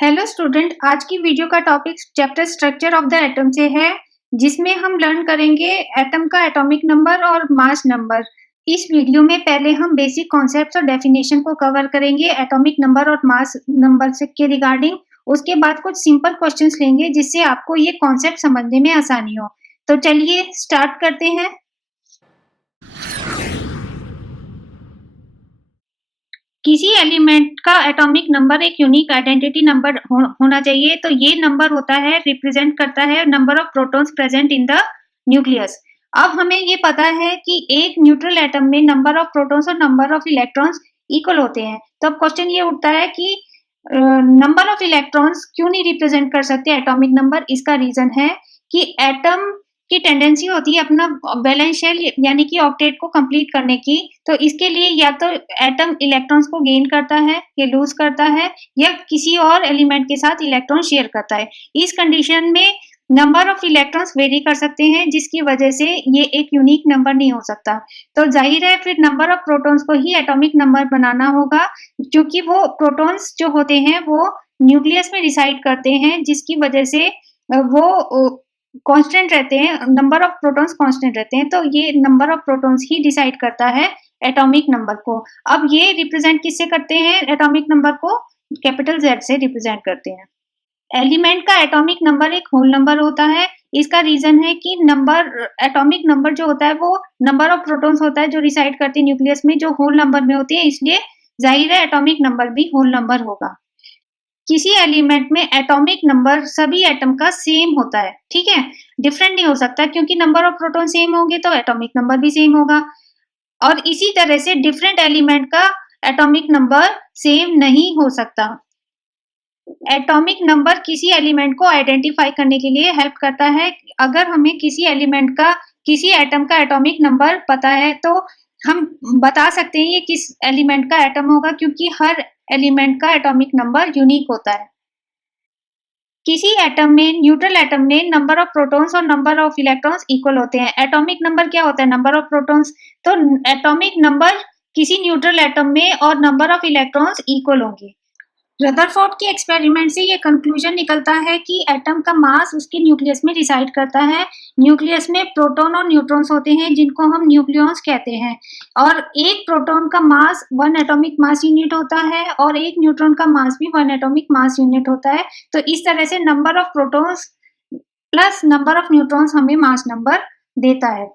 Hello student, आज की video का topic chapter structure of the atom से है, जिसमें हम लर्न करेंगे एटम का एटॉमिक नंबर और मास नंबर। इस वीडियो में पहले हम बेसिक कॉन्सेप्ट्स और डेफिनेशन को कवर करेंगे एटॉमिक नंबर और मास नंबर से के रिगार्डिंग। उसके बाद कुछ सिंपल क्वेश्चंस लेंगे जिससे आपको ये कॉन्सेप्ट समझने में आसानी हो। तो चलिए स्टार्ट करते हैं। किसी एलिमेंट का एटॉमिक नंबर एक यूनिक आइडेंटिटी नंबर होना चाहिए। तो ये नंबर होता है, रिप्रेजेंट करता है number of protons present in the nucleus. अब हमें ये पता है कि एक न्यूट्रल एटम में नंबर ऑफ प्रोटॉन्स और नंबर ऑफ इलेक्ट्रॉन्स इक्वल होते हैं। तो अब क्वेश्चन ये उठता है कि नंबर ऑफ इलेक्ट्रॉन्स क्यों नहीं रिप्रेजेंट कर सकते एटॉमिक नंबर। इसका रीजन है कि एटम की टेंडेंसी होती है अपना वैलेंस शेल यानी कि ऑक्टेट को कंप्लीट करने की। तो इसके लिए या तो एटम इलेक्ट्रॉन्स को गेन करता है या लूज करता है, या किसी और एलिमेंट के साथ इलेक्ट्रॉन शेयर करता है। इस कंडीशन में नंबर ऑफ इलेक्ट्रॉन्स वेरी कर सकते हैं, जिसकी वजह से ये एक यूनिक नंबर नहीं हो सकता। तो जाहिर है फिर नंबर ऑफ प्रोटॉन्स को ही एटॉमिक नंबर बनाना होगा, क्योंकि वो प्रोटॉन्स जो होते हैं वो न्यूक्लियस में रिसाइड करते हैं, जिसकी वजह से वो कांस्टेंट रहते हैं, नंबर ऑफ प्रोटॉन्स कांस्टेंट रहते हैं। तो ये number of protons he decide करता है एटॉमिक नंबर को। अब ये रिप्रेजेंट किससे करते हैं एटॉमिक नंबर को? कैपिटल जेड से रिप्रेजेंट करते हैं। एलिमेंट का एटॉमिक नंबर एक होल नंबर होता है। इसका रीजन है कि नंबर एटॉमिक नंबर जो होता है वो नंबर ऑफ प्रोटॉन्स होता है जो रिसाइड करते हैं न्यूक्लियस में, जो होल नंबर में होती है, इसलिए जाहिर है एटॉमिक नंबर भी होल नंबर होगा। किसी एलिमेंट में एटॉमिक नंबर सभी एटम का सेम होता है, ठीक है, डिफरेंट नहीं हो सकता, क्योंकि नंबर ऑफ प्रोटॉन सेम होंगे तो एटॉमिक नंबर भी सेम होगा। और इसी तरह से डिफरेंट एलिमेंट का एटॉमिक नंबर सेम नहीं हो सकता। एटॉमिक नंबर किसी एलिमेंट को आइडेंटिफाई करने के लिए हेल्प करता है। अगर हमें किसी एलिमेंट का, किसी एटम का एटॉमिक नंबर पता है तो हम बता सकते हैं ये किस एलिमेंट का एटम होगा, क्योंकि हर एलिमेंट का एटॉमिक नंबर यूनिक होता है। किसी एटम में, न्यूट्रल एटम में नंबर ऑफ प्रोटॉन्स और नंबर ऑफ इलेक्ट्रॉन्स इक्वल होते हैं। एटॉमिक नंबर क्या होता है? Number of protons. तो एटॉमिक नंबर किसी न्यूट्रल एटम में और नंबर ऑफ इलेक्ट्रॉन्स इक्वल होंगे। रदरफोर्ड के एक्सपेरिमेंट से ये कंक्लूजन निकलता है कि एटम का मास उसके न्यूक्लियस में रिसाइड करता है। न्यूक्लियस में प्रोटॉन और न्यूट्रॉन्स होते हैं, जिनको हम न्यूक्लियॉन्स कहते हैं। और एक प्रोटॉन का मास 1 एटॉमिक मास यूनिट होता है और एक न्यूट्रॉन का मास भी 1 एटॉमिक मास यूनिट होता है। तो इस तरह से number of protons plus number of neutrons हमें मास नंबर देता है।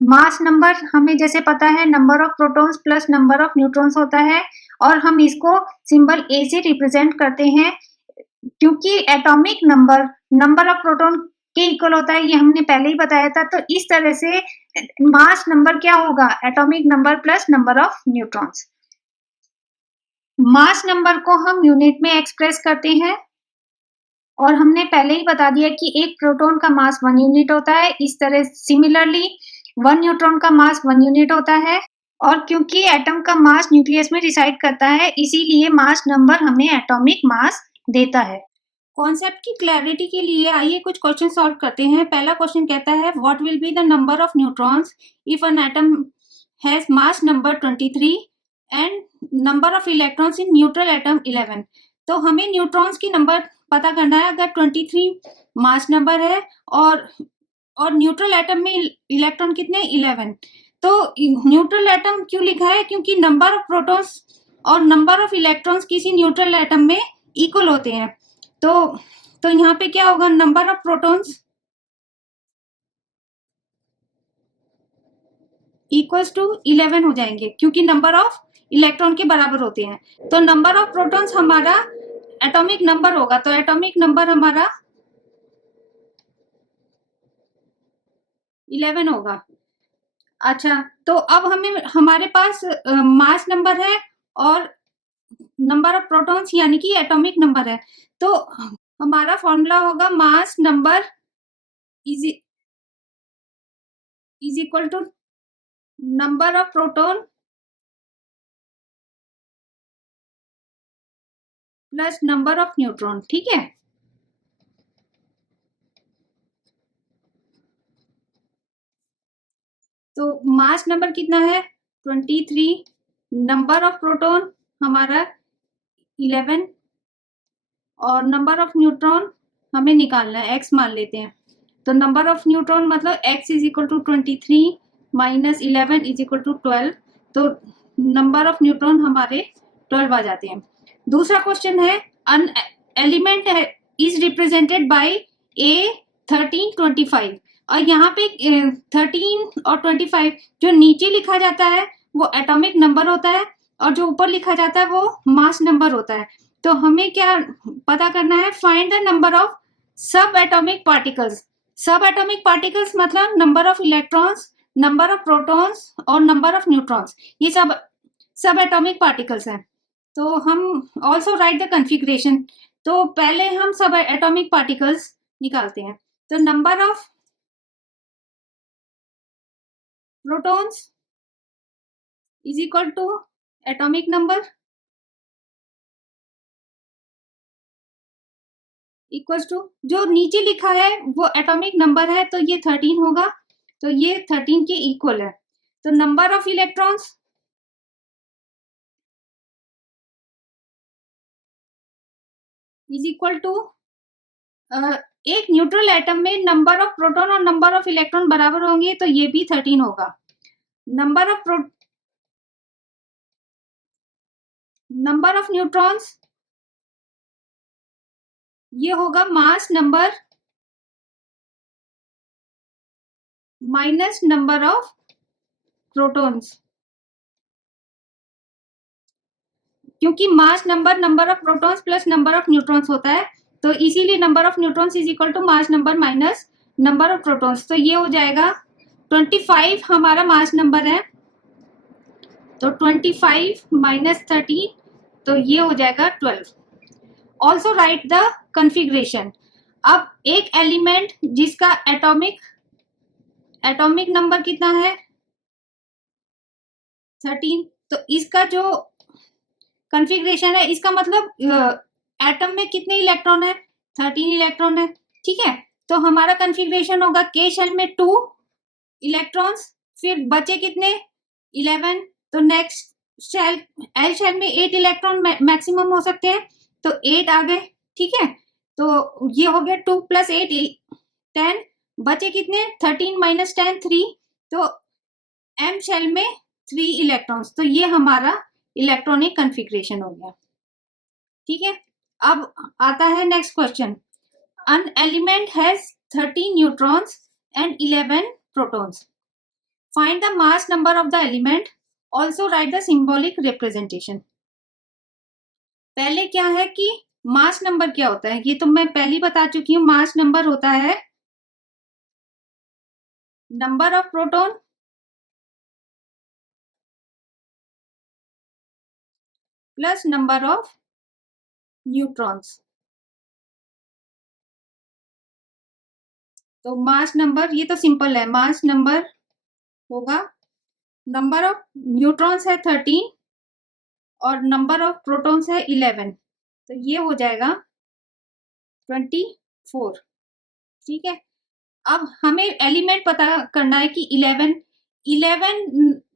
मास नंबर हमें जैसे पता है number of protons plus number of neutrons होता है, और हम इसको सिंबल ए से रिप्रेजेंट करते हैं, क्योंकि atomic number number of proton के इक्वल होता है, ये हमने पहले ही बताया था। तो इस तरह से मास नंबर क्या होगा? Atomic number plus number of neutrons. Mass number को हम यूनिट में एक्सप्रेस करते हैं, और हमने पहले ही बता दिया कि एक प्रोटॉन का मास 1 यूनिट होता है। इस तरह सिमिलरली 1 न्यूट्रॉन का मास 1 यूनिट होता है। और क्योंकि एटम का मास न्यूक्लियस में रिसाइड करता है, इसीलिए मास नंबर हमें एटॉमिक मास देता है। कॉन्सेप्ट की क्लैरिटी के लिए आइए कुछ क्वेश्चन सॉल्व करते हैं। पहला क्वेश्चन कहता है what will be the number of neutrons if an atom has mass number 23 and number of electrons in neutral atom 11। तो हमें न्यूट्रॉन्स की नंबर पता करना है। अगर 23 मास नंबर है और न्यूट्रल एटम में इलेक्ट्रॉन कितने? 11। तो न्यूट्रल एटम क्यों लिखा है? क्योंकि नंबर ऑफ प्रोटॉन्स और नंबर ऑफ इलेक्ट्रॉन्स किसी न्यूट्रल एटम में इक्वल होते हैं। तो यहाँ पे क्या होगा? Number of protons equals to 11 हो जाएंगे, क्योंकि नंबर ऑफ इलेक्ट्रॉन के बराबर होते हैं। तो नंबर ऑफ प्रोटॉन्स हमारा एटॉमिक नंबर होगा, तो एटॉमिक नंबर हमारा 11 होगा। अच्छा, तो अब हमें, हमारे पास मास नंबर है और नंबर ऑफ प्रोटॉन्स यानी कि एटॉमिक नंबर है। तो हमारा फॉर्मूला होगा mass number is equal to number of proton plus number of neutron, ठीक है। तो मास नंबर कितना है? 23, नंबर ऑफ प्रोटॉन हमारा 11 और नंबर ऑफ न्यूट्रॉन हमें निकालना है, x मान लेते हैं। तो नंबर ऑफ न्यूट्रॉन मतलब x is equal to 23 minus 11 is equal to 12। तो नंबर ऑफ न्यूट्रॉन हमारे 12 आ जाते हैं। दूसरा क्वेश्चन है an element is represented by a 13 25 और यहाँ पे 13 और 25 जो नीचे लिखा जाता है वो एटॉमिक नंबर होता है और जो ऊपर लिखा जाता है वो मास नंबर होता है। तो हमें क्या पता करना है, फाइंड द नंबर ऑफ सब एटॉमिक पार्टिकल्स। सब एटॉमिक पार्टिकल्स मतलब number of electrons, number of protons और नंबर ऑफ न्यूट्रॉन्स, ये सब एटॉमिक पार्टिकल्स हैं। तो हम ऑल्सो राइट द कॉन्फ़िगरेशन। तो पहले हम सब एटॉमिक पार्टिकल्स निकालते हैं। तो number of protons is equal to atomic number equals to जो नीचे लिखा है वो एटॉमिक नंबर है, तो ये 13 होगा, तो ये 13 के इक्वल है। तो number of electrons is equal to एक न्यूट्रल एटम में नंबर ऑफ प्रोटॉन और नंबर ऑफ इलेक्ट्रॉन बराबर होंगे, तो ये भी 13 होगा। नंबर ऑफ न्यूट्रॉन्स ये होगा mass number minus number of protons, क्योंकि mass number of protons plus number of neutrons होता है, तो इसीलिए number of neutrons is equal to mass number minus number of protons. तो ये हो जाएगा 25 हमारा मास नंबर है, तो 25 माइनस 13, तो ये हो जाएगा 12। Also right the configuration. अब एक एलिमेंट जिसका एटॉमिक नंबर कितना है 13, तो इसका जो कॉन्फ़िगरेशन है, इसका मतलब एटम में कितने इलेक्ट्रॉन है, 13 इलेक्ट्रॉन है, ठीक है। तो हमारा कॉन्फ़िगरेशन होगा के शेल में 2 इलेक्ट्रॉन्स, फिर बचे कितने 11, तो नेक्स्ट शेल एल शेल में 8 इलेक्ट्रॉन मैक्सिमम हो सकते हैं, तो 8 आ गए, ठीक है। तो ये हो गया 2 प्लस 8 10, बचे कितने 13 माइनस 10 3, तो एम शेल में 3 इलेक्ट्रॉन्स, तो ये हमारा इलेक्ट्रॉनिक कॉन्फ़िगरेशन हो गया, ठीक है। अब आता है next question. An element has 13 neutrons and 11 protons. Find the mass number of the element. Also write the symbolic representation. पहले क्या है कि मास नंबर क्या होता है, ये तो मैं पहले बता चुकी हूँ। मास नंबर होता है number of proton plus number of neutrons. तो मास नंबर ये तो सिंपल है, मास नंबर होगा नंबर ऑफ न्यूट्रॉन्स है 13 और नंबर ऑफ प्रोटॉन्स है 11, तो ये हो जाएगा 24, ठीक है। अब हमें एलिमेंट पता करना है कि 11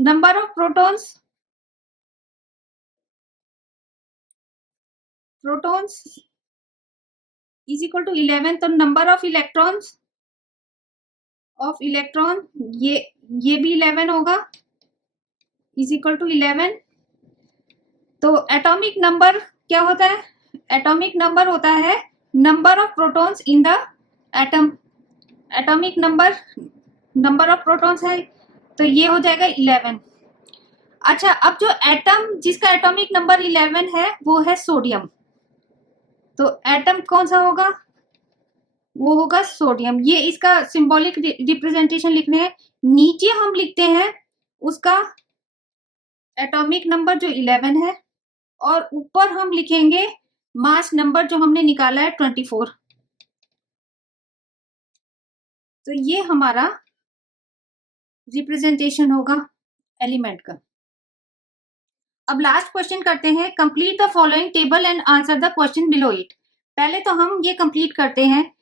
number of protons is equal to 11, तो नंबर ऑफ इलेक्ट्रॉन ये भी 11 होगा, इज इक्वल टू 11। तो एटॉमिक नंबर क्या होता है, एटॉमिक नंबर होता है number of protons in the atom. Atomic number of protons है, तो ये हो जाएगा 11। अच्छा, अब जो एटम जिसका एटॉमिक नंबर 11 है वो है सोडियम, तो एटम कौन सा होगा, वो होगा सोडियम। ये इसका सिंबॉलिक रिप्रेजेंटेशन लिखने हैं, नीचे हम लिखते हैं उसका एटॉमिक नंबर जो 11 है और ऊपर हम लिखेंगे मास नंबर जो हमने निकाला है 24। तो ये हमारा रिप्रेजेंटेशन होगा एलिमेंट का। अब लास्ट क्वेश्चन करते हैं, complete the following table and answer the question below it. पहले तो हम ये कंप्लीट करते हैं,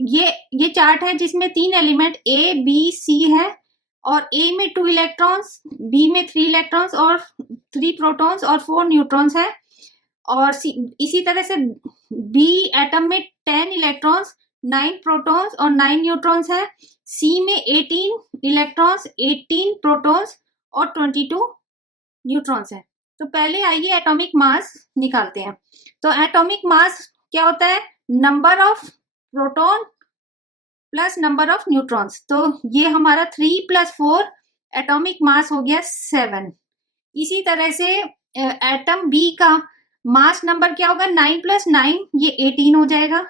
ये चार्ट है जिसमें 3 एलिमेंट ए बी सी है और ए में 2 इलेक्ट्रॉन्स, बी में 3 इलेक्ट्रॉन्स और 3 प्रोटॉन्स और 4 न्यूट्रॉन्स है। और इसी तरह से बी एटम में 10 इलेक्ट्रॉन्स, 9 प्रोटॉन्स और 9 न्यूट्रॉन्स है। सी में 18 इलेक्ट्रॉन्स, 18 प्रोटॉन्स और 22 न्यूट्रॉन्स है। तो पहले आइए एटॉमिक मास निकालते हैं। तो एटॉमिक मास क्या होता है? Number of proton plus number of neutrons. तो ये हमारा 3 + 4 एटॉमिक मास हो गया 7। इसी तरह से एटम बी का मास नंबर क्या होगा? 9 + 9 ये 18 हो जाएगा।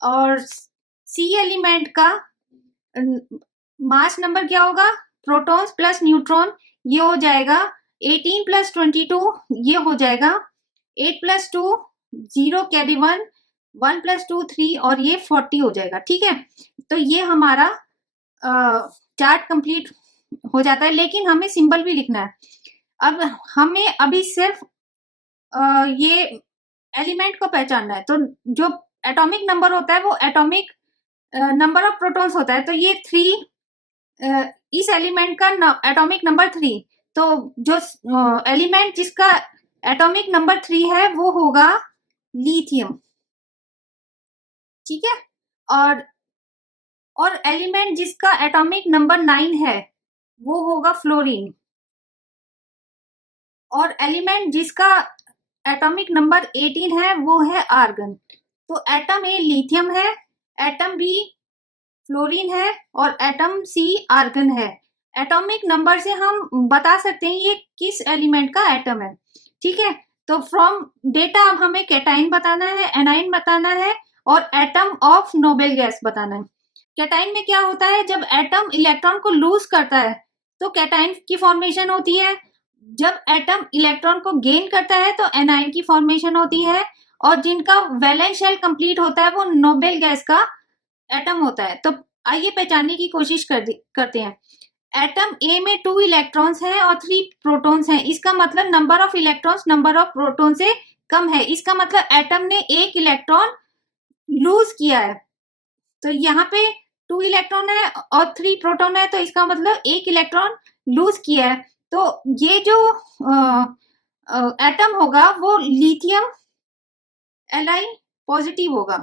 और सी एलिमेंट का मास नंबर क्या होगा? प्रोटॉन्स प्लस न्यूट्रॉन, ये हो जाएगा 18 + 22, ये हो जाएगा 8 + 2 0 कैरी 1 1 + 2 3 और ये 40 हो जाएगा। ठीक है, तो ये हमारा चार्ट कंप्लीट हो जाता है, लेकिन हमें सिंबल भी लिखना है। अब हमें अभी सिर्फ ये एलिमेंट को पहचानना है। तो जो एटॉमिक नंबर होता है वो एटॉमिक नंबर ऑफ प्रोटॉन्स होता है। तो ये 3 इस एलिमेंट का एटॉमिक नंबर 3। तो जो एलिमेंट जिसका एटॉमिक नंबर 3 है वो होगा लिथियम। ठीक है, और एलिमेंट जिसका एटॉमिक नंबर 9 है वो होगा फ्लोरीन। और एलिमेंट जिसका एटॉमिक नंबर 18 है वो है आर्गन। तो एटम ए लिथियम है, एटम बी फ्लोरीन है और एटम सी आर्गन है। एटॉमिक नंबर से हम बता सकते हैं ये किस एलिमेंट का एटम है। ठीक है, तो फ्रॉम डेटा अब हमें कैटाइन बताना है, एनाइन बताना है और एटम ऑफ नोबेल गैस बताना है। कैटाइन में क्या होता है? जब एटम इलेक्ट्रॉन को लूज करता है तो कैटाइन की फॉर्मेशन होती है। जब एटम इलेक्ट्रॉन को गेन करता है तो एनाइन की फॉर्मेशन होती है। और जिनका वैलेंस शेल कंप्लीट होता है वो नोबेल गैस का एटम होता है। तो आइए पहचानने की कोशिश करते हैं। एटम ए में 2 इलेक्ट्रॉन्स हैं और 3 प्रोटॉन्स हैं। इसका मतलब number of electrons number of proton से कम है। इसका मतलब एटम ने 1 इलेक्ट्रॉन लूज किया है। तो यहाँ पे 2 इलेक्ट्रॉन है और 3 प्रोटॉन है, तो इसका मतलब 1 इलेक्ट्रॉन लूज किया है। तो ये जो एटम होगा वो लिथियम एलाइन पॉजिटिव होगा।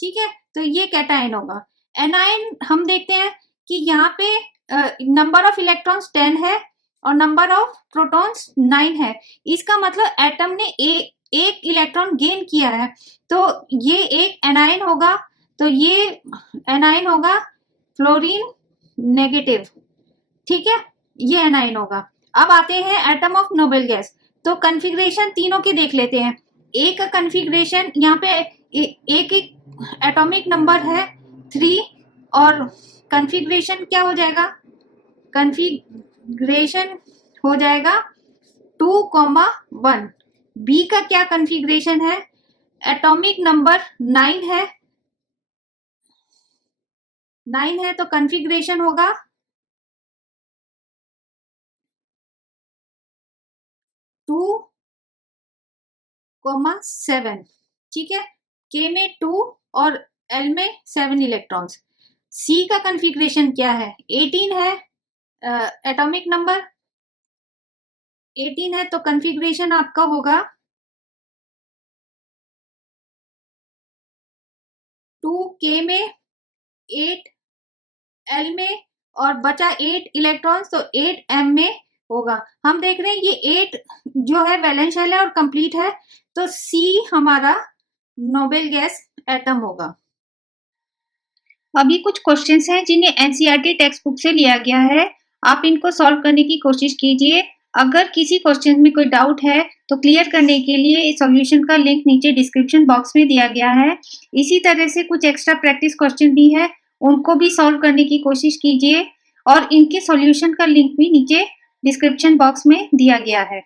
ठीक है, तो ये कैटाइन होगा। एनाइन हम देखते हैं कि यहाँ पे नंबर ऑफ इलेक्ट्रॉन्स 10 है और नंबर ऑफ प्रोटॉन्स 9 है। इसका मतलब एटम ने एक इलेक्ट्रॉन गेन किया है, तो ये एक एनाइन होगा। तो ये एनाइन होगा फ्लोरीन नेगेटिव। ठीक है, ये एनाइन होगा। अब आते हैं एटम ऑफ नोबेल गैस। तो कन्फिग्रेशन तीनों के देख लेते हैं। ए का कन्फिग्रेशन यहाँ पे एक एटॉमिक नंबर है 3 और कन्फिग्रेशन क्या हो जाएगा? कन्फिग्रेशन हो जाएगा 2,1। बी का क्या कन्फिग्रेशन है? एटॉमिक नंबर 9 है, 9 है तो कन्फिग्रेशन होगा 2,7। ठीक है, के में 2 और एल में 7 इलेक्ट्रॉन्स। सी का कन्फिग्रेशन क्या है? 18 है, एटॉमिक नंबर 18 है तो कन्फिग्रेशन आपका होगा 2K में 8 एल में और बचा 8 इलेक्ट्रॉन्स, तो 8 एम में होगा। हम देख रहे हैं ये 8 जो है वैलेंस शेल है और कंप्लीट है, तो सी हमारा नोबेल गैस एटम होगा। अभी कुछ क्वेश्चंस हैं जिन्हें एनसीईआरटी टेक्स्ट बुक से लिया गया है। आप इनको सॉल्व करने की कोशिश कीजिए। अगर किसी क्वेश्चन में कोई डाउट है तो क्लियर करने के लिए सॉल्यूशन का लिंक नीचे डिस्क्रिप्शन बॉक्स में दिया गया है। इसी तरह से कुछ एक्स्ट्रा प्रैक्टिस क्वेश्चन भी है, उनको भी सॉल्व करने की कोशिश कीजिए और इनके सॉल्यूशन का लिंक भी नीचे डिस्क्रिप्शन बॉक्स में दिया गया है।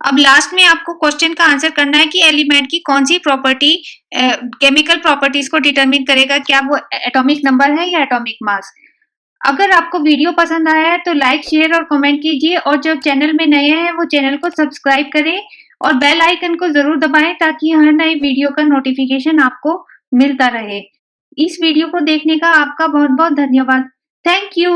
अब लास्ट में आपको क्वेश्चन का आंसर करना है कि एलिमेंट की कौन सी प्रॉपर्टी केमिकल प्रॉपर्टीज को डिटरमिन करेगा, क्या वो एटॉमिक नंबर है या एटॉमिक मास। अगर आपको वीडियो पसंद आया है तो लाइक, शेयर और कमेंट कीजिए और जो चैनल में नए हैं वो चैनल को सब्सक्राइब करें और बेल आइकन को जरूर दबाएं ताकि हर नई वीडियो का नोटिफिकेशन आपको मिलता रहे। इस वीडियो को देखने का आपका बहुत बहुत धन्यवाद। Thank you.